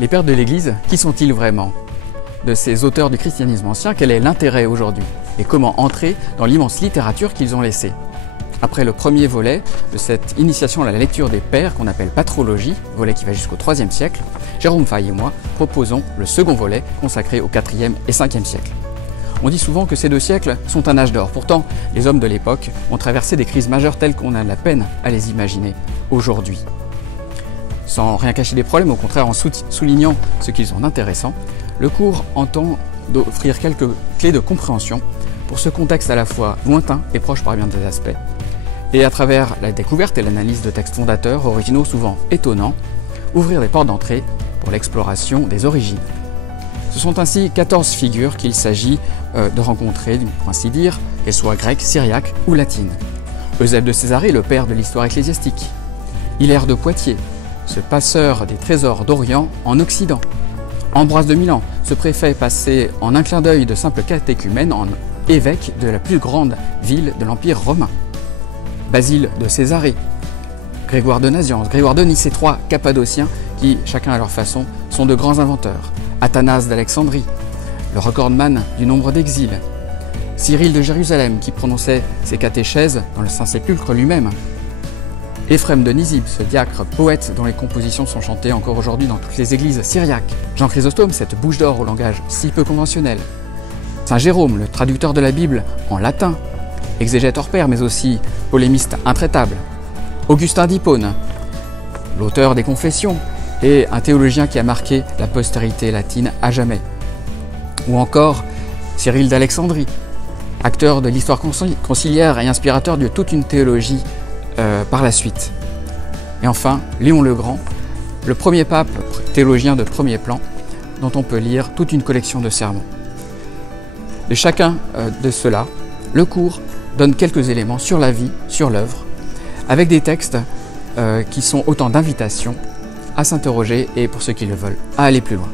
Les pères de l'Église, qui sont-ils vraiment? De ces auteurs du christianisme ancien, quel est l'intérêt aujourd'hui? Et comment entrer dans l'immense littérature qu'ils ont laissée? Après le premier volet de cette initiation à la lecture des pères qu'on appelle Patrologie, volet qui va jusqu'au IIIe siècle, Jérôme Faille et moi proposons le second volet consacré au IVe et Ve siècle. On dit souvent que ces deux siècles sont un âge d'or. Pourtant, les hommes de l'époque ont traversé des crises majeures telles qu'on a de la peine à les imaginer aujourd'hui. Sans rien cacher des problèmes, au contraire en soulignant ce qu'ils ont d'intéressant, le cours entend d'offrir quelques clés de compréhension pour ce contexte à la fois lointain et proche par bien des aspects, et à travers la découverte et l'analyse de textes fondateurs, originaux, souvent étonnants, ouvrir des portes d'entrée pour l'exploration des origines. Ce sont ainsi 14 figures qu'il s'agit de rencontrer, pour ainsi dire, qu'elles soient grecques, syriaques ou latines. Eusèbe de Césarée, le père de l'histoire ecclésiastique. Hilaire de Poitiers, ce passeur des trésors d'Orient en Occident. Ambroise de Milan, ce préfet passé en un clin d'œil de simple catéchumène en évêque de la plus grande ville de l'Empire romain. Basile de Césarée, Grégoire de Nazianze, Grégoire de Nice, ces trois Cappadociens qui, chacun à leur façon, sont de grands inventeurs. Athanase d'Alexandrie, le recordman du nombre d'exils. Cyril de Jérusalem qui prononçait ses catéchèses dans le Saint-Sépulcre lui-même. Éphrem de Nisib, ce diacre poète dont les compositions sont chantées encore aujourd'hui dans toutes les églises syriaques. Jean Chrysostome, cette bouche d'or au langage si peu conventionnel. Saint Jérôme, le traducteur de la Bible en latin, exégète hors pair mais aussi polémiste intraitable. Augustin d'Hippone, l'auteur des Confessions et un théologien qui a marqué la postérité latine à jamais. Ou encore Cyril d'Alexandrie, acteur de l'histoire conciliaire et inspirateur de toute une théologie par la suite. Et enfin, Léon le Grand, le premier pape théologien de premier plan, dont on peut lire toute une collection de sermons. De chacun de ceux-là, le cours donne quelques éléments sur la vie, sur l'œuvre, avec des textes qui sont autant d'invitations à s'interroger et, pour ceux qui le veulent, à aller plus loin.